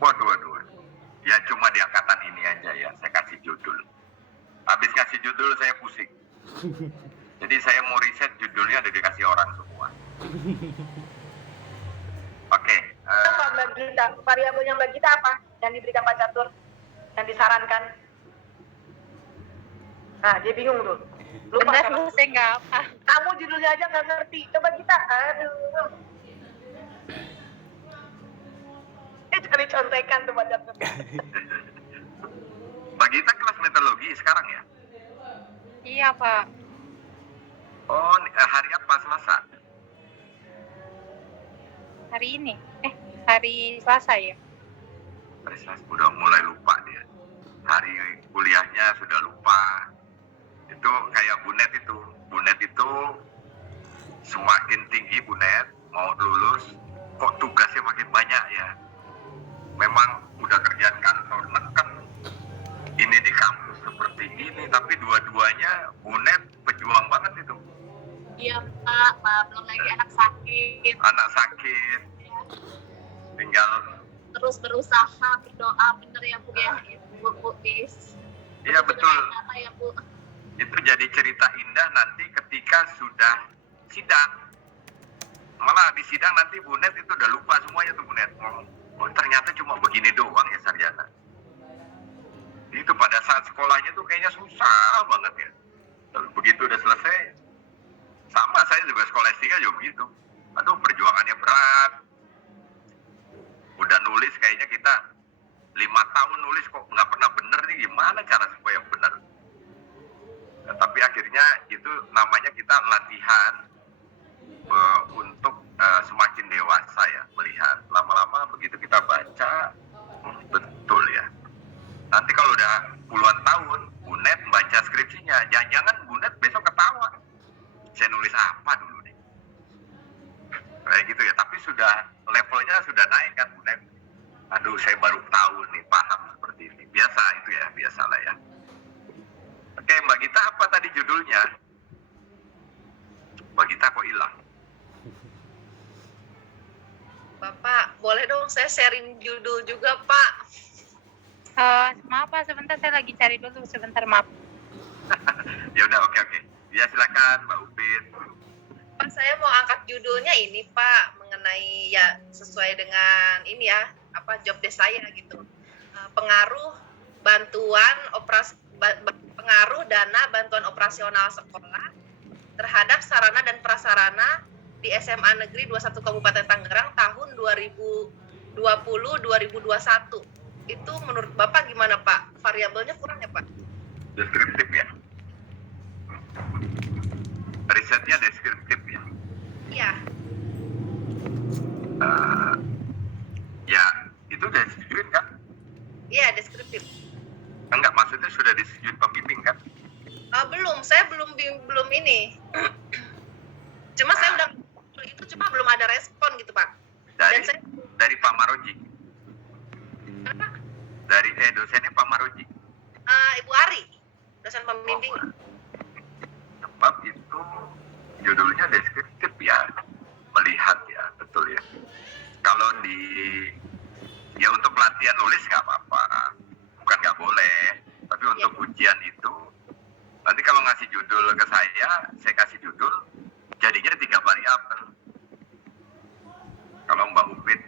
Waduh, waduh, waduh. Ya cuma di angkatan ini aja ya, saya kasih judul. Habis kasih judul saya pusing. Jadi saya mau riset judulnya udah dikasih orang semua. Oke. Apa Mbak Gita? Variabelnya Mbak Gita apa yang diberikan Pak Catur? Yang disarankan? Nah, dia bingung tuh. Lupa Benar, sama. saya nggak apa. Kamu judulnya aja nggak ngerti. Coba kita. Aduh. Cari contekan tuh Pak Catur. Mbak Gita kelas metodologi sekarang ya? Iya, Pak. Oh, hari apa? Selasa? Hari ini. Hari Selasa ya? Hari Selasa. Udah mulai lupa dia. Hari kuliahnya sudah lupa. Itu kayak Bunet itu. Bunet itu semakin tinggi Bunet, mau lulus, kok tugasnya makin banyak ya. Memang udah kerjaan kantor neken. Ini di kampus seperti ini, tapi dua-duanya Bunet pejuang banget itu. Iya Pak, belum lagi anak sakit. Anak sakit, tinggal Terus berusaha berdoa, bener ya Bu ya, Bu Bis. iya betul. Apa ya Bu? Itu jadi cerita indah nanti ketika sudah sidang. Malah di sidang nanti Bunet itu udah lupa semuanya tuh Bunet. Oh ternyata cuma begini doang ya sarjana. Itu pada saat sekolahnya tuh kayaknya susah banget ya. Lalu begitu udah selesai, sama saya juga sekolah S3 juga begitu. Aduh perjuangannya berat. Udah nulis kayaknya kita 5 tahun nulis kok nggak pernah bener nih, gimana cara supaya bener. Nah, tapi akhirnya itu namanya kita latihan untuk semakin dewasa ya, melihat. Lama-lama begitu kita baca, betul ya. Nanti kalau udah puluhan tahun, Bunet baca skripsinya, jangan-jangan Bunet besok ketawa. Saya nulis apa dulu nih? Kayak gitu ya, tapi sudah levelnya sudah naik kan Bunet. Aduh, saya baru tahu nih, paham seperti ini. Biasa itu ya, biasalah ya. Oke, Mbak Gita apa tadi judulnya? Mbak Gita kok hilang? Bapak, boleh dong saya sharing judul juga, Pak? Maaf Pak, sebentar saya lagi cari dulu, sebentar maaf. Ya udah, oke. Ya silakan Mbak Upit. Pak, saya mau angkat judulnya ini, Pak, mengenai ya sesuai dengan ini ya, job desk saya gitu. Pengaruh dana bantuan operasional sekolah terhadap sarana dan prasarana di SMA Negeri 21 Kabupaten Tangerang tahun 2020-2021. Itu menurut Bapak gimana, Pak? Variabelnya kurang ya, Pak? Deskriptif ya. Risetnya deskriptif ya. Iya. Ya, itu udah disetujuin kan? Iya, deskriptif. Enggak, maksudnya sudah disetujuin pembimbing kan? Belum, saya belum ini. Cuma saya udah itu, cuma belum ada respon gitu, Pak. Dari Pak Maroji. Dari dosennya Pak Maroji. Ibu Ari, dosen pembimbing. Sebab itu judulnya deskriptif ya, melihat ya, betul ya. Kalau ya untuk latihan nulis nggak apa-apa, bukan nggak boleh, tapi untuk ujian itu nanti kalau ngasih judul ke saya kasih judul jadinya 3 variabel. Kalau Mbak Upit,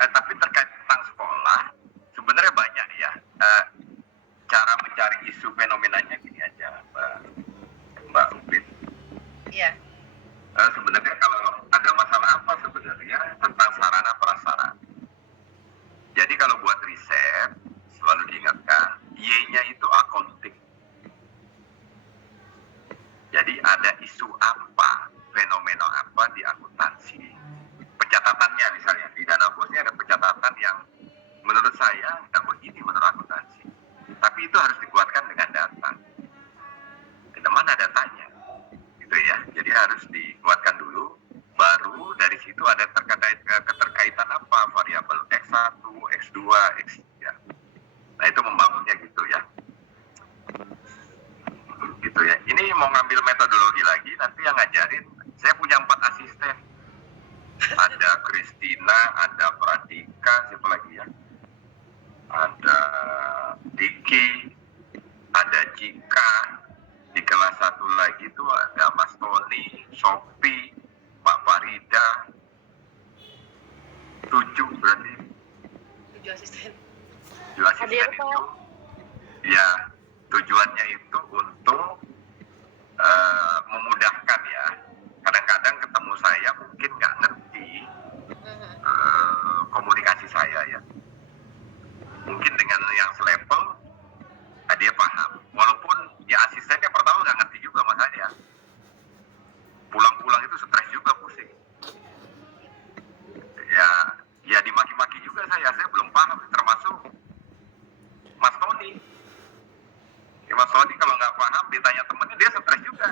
tapi terkait tentang sekolah sebenarnya banyak ya. Cara mencari isu fenomenanya gini aja, Mbak Upit. Iya. Sebenarnya kalau ada masalah apa sebenarnya tentang sarana prasarana. Jadi kalau buat riset selalu diingatkan Y-nya itu accounting. Jadi ada isu apa, fenomena apa di akuntansi. Pencatatannya misalnya di dana bosnya ada pencatatan yang menurut saya nggak begini menurut akuntansi. Tapi itu harus dikuatkan dengan data. Di mana datanya? Gitu ya. Jadi harus dikuatkan dulu. Baru dari situ ada keterkaitan apa variabel X1, X2, X3. Nah itu membangunnya gitu ya. Gitu ya. Ini mau ngambil metodologi lagi, nanti yang ngajarin, saya punya 4 asisten. Ada Christina, ada Pradika, siapa lagi ya? Diki, ada Cika, di kelas 1 lagi tuh ada Mas Tony, Sophie, Mbak Farida, 7 berarti 7 asisten. 7 asisten itu. Ya, tujuannya itu untuk memudahkan ya. Kadang-kadang ketemu saya mungkin nggak ngerti komunikasi saya ya. Mungkin dengan yang selevel, dia paham. Walaupun ya asistennya pertama nggak ngerti juga sama saya. Pulang-pulang itu stres juga, pusing. Ya dimaki-maki juga saya belum paham, termasuk Mas Tony. Ya, Mas Tony kalau nggak paham ditanya temennya dia stres juga.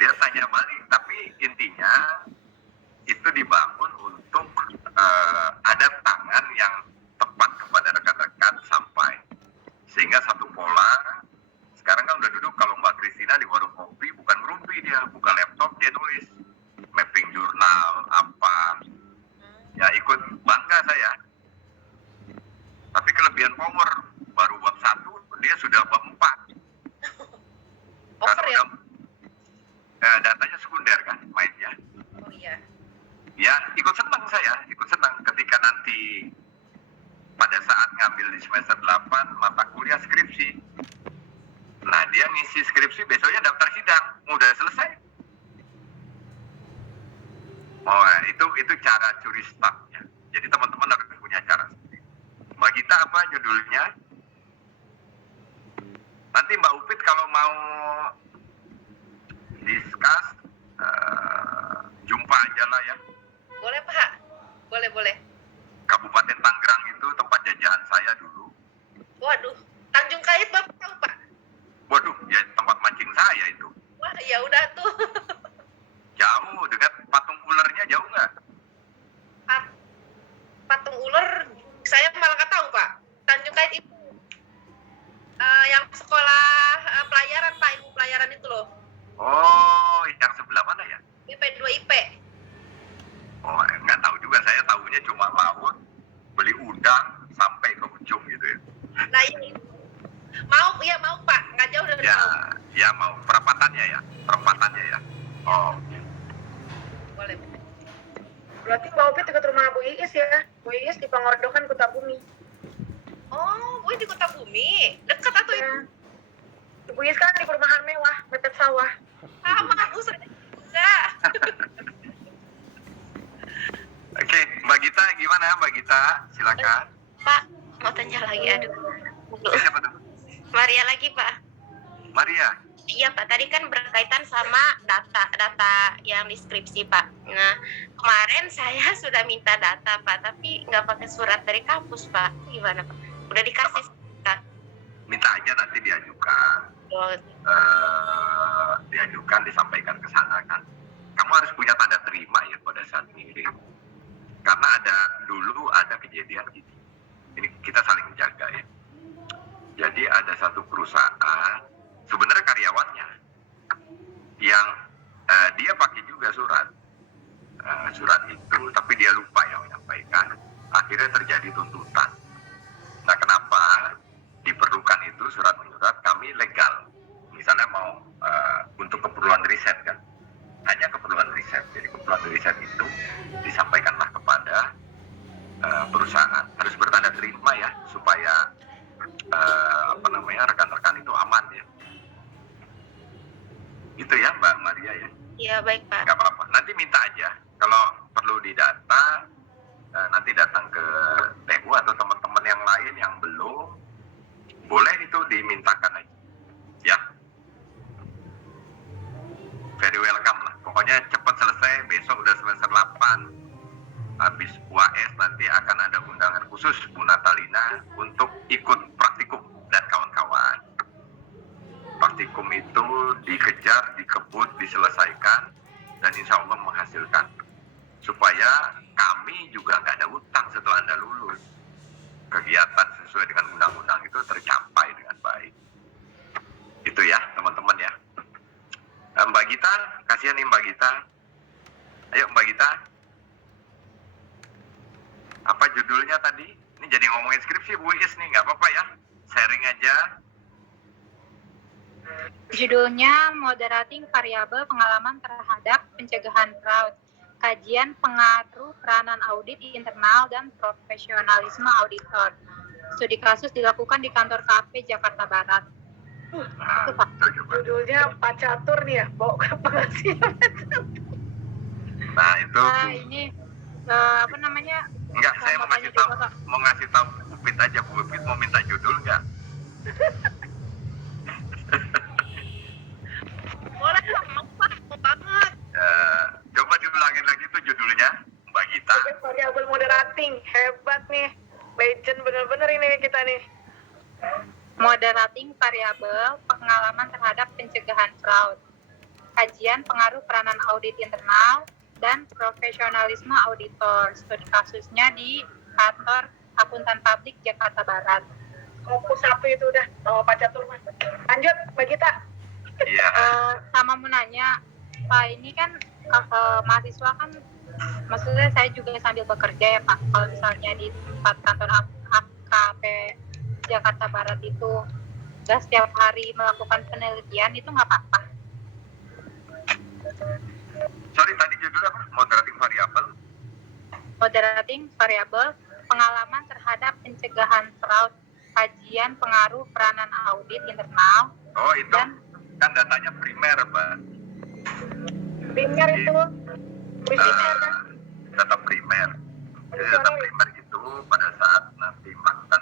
Dia tanya balik, tapi intinya itu dibangun untuk ada tangan yang tepat kepada rekan-rekan sampai sehingga satu pola. Sekarang kan udah duduk, kalau Mbak Kristina di warung kopi bukan ngerumpi, dia buka laptop, dia nulis mapping jurnal apa ya, ikut bangga saya. Tapi kelebihan power baru bab 1 dia sudah bab 4 karena Over ya? udah datanya sekunder kan mainnya. Oh iya. Ya ikut senang saya, ikut senang ketika nanti pada saat ngambil di semester 8 mata kuliah skripsi. Nah dia ngisi skripsi, besoknya daftar sidang, udah selesai. Oh itu cara curi startnya. Jadi teman-teman harus punya cara sendiri. Mbak Gita apa judulnya? Nanti Mbak Upit kalau mau discuss jumpa aja lah ya. Boleh Pak? Boleh. Kabupaten Tangerang itu tempat jajahan saya dulu. Waduh, Tanjung Kait Bapak tahu Pak? Waduh, ya tempat mancing saya itu. Wah ya udah tuh. Jauh, dekat patung ulernya jauh nggak? Patung ular saya malah nggak tahu Pak. Tanjung Kait itu yang sekolah pelayaran Pak, ilmu pelayaran itu loh. Oh, yang sebelah mana ya? IP 2 IP. Oh, nggak tahu juga. Saya tahunya cuma laut, beli udang sampai ke ujung gitu ya. Nah ini mau Pak, nggak jauh dari Ya, mau. ya mau perapatannya ya. Oh, Boleh. Berarti Mbak Upit dekat rumah Bu Iis ya? Bu Iis di Pangordokan, Kutabumi. Oh, gue di Kota Bumi. Dekat atau itu? Ya. Bu Iis kan di perumahan mewah, mepet sawah. Sama, usah enggak. Oke, Mbak Gita gimana Mbak Gita? Silakan. Pak, mau tanya lagi, aduh. Siapa tuh? Maria lagi, Pak. Maria. Iya, Pak. Tadi kan berkaitan sama data yang deskripsi, Pak. Nah, kemarin saya sudah minta data, Pak, tapi nggak pakai surat dari kampus, Pak. Gimana, Pak? Udah dikasih, Pak. Minta aja nanti diajukan. Oh, Diajukan, disampaikan ke sana kan. Kamu harus punya tanda terima ya pada saat ngirim. Karena dulu ada kejadian gini. Ini kita saling menjaga ya. Jadi ada satu perusahaan, sebenarnya karyawannya yang dia pakai juga surat itu, tapi dia lupa yang menyampaikan. Akhirnya terjadi tuntutan. Nah, kenapa diperlukan itu surat menyurat? Kami legal, misalnya mau untuk keperluan riset kan, hanya keperluan riset. Jadi keperluan riset itu disampaikanlah kepada perusahaan, harus bertanda terima ya, supaya rekan-rekan itu aman ya. Itu ya Mbak Maria ya. iya, baik, Pak. Nggak apa-apa, nanti minta aja kalau perlu didata, nanti datang ke TU atau teman-teman yang lain yang belum, boleh itu dimintakan aja ya. Very welcome lah, pokoknya cepat selesai. Besok udah semester 8, habis UAS nanti akan ada undangan khusus Bu Natalina untuk ikut praktikum dan kawan-kawan. Praktikum itu dikejar, dikebut, diselesaikan, dan insya Allah menghasilkan. Supaya kami juga nggak ada utang setelah Anda lulus. Kegiatan sesuai dengan undang-undang itu tercapai dengan baik. Itu ya teman-teman ya. Mbak Gita, kasihan nih Mbak Gita. Ayo Mbak Gita. Apa judulnya tadi? Ini jadi ngomongin skripsi Bu Is nih, nggak apa-apa ya? Sharing aja. Judulnya Moderating Variabel Pengalaman Terhadap Pencegahan Fraud. Kajian pengaruh peranan audit internal dan profesionalisme auditor. Studi kasus dilakukan di kantor KP Jakarta Barat. Nah, Itu Pak. itu coba. Judulnya Pak Catur nih ya, bawa ke penghasilan. Nah, itu. Nah, ini apa namanya? Enggak, saya mau Makanya ngasih tahu, di kota. mau ngasih tahu Bu Upit aja. Bu Upit mau minta judul nggak? Boleh lah, mau Pak, mau banget. Coba diulangin lagi tuh judulnya, Mbak Gita. Variabel moderating, hebat nih. Legend bener-bener ini kita nih. Moderating Variabel Pengalaman Terhadap Pencegahan Fraud. Kajian pengaruh peranan audit internal dan profesionalisme auditor. Studi kasusnya di kantor akuntan publik Jakarta Barat. Fokus apa itu udah sama Pak Catur mas. Lanjut Mbak Gita. Iya. Sama mau nanya, Pak, ini kan mahasiswa kan, maksudnya saya juga sambil bekerja ya Pak. Kalau misalnya di tempat kantor AKP Jakarta Barat itu nggak setiap hari melakukan penelitian, itu nggak apa-apa. Sorry, tadi judul apa? Moderating variabel. Moderating Variabel Pengalaman Terhadap Pencegahan Fraud. Kajian pengaruh peranan audit internal Oh, itu dan kan datanya primer, Mbak. Primer itu. Primer kan. Data primer. Jadi data primer itu pada saat nanti melakukan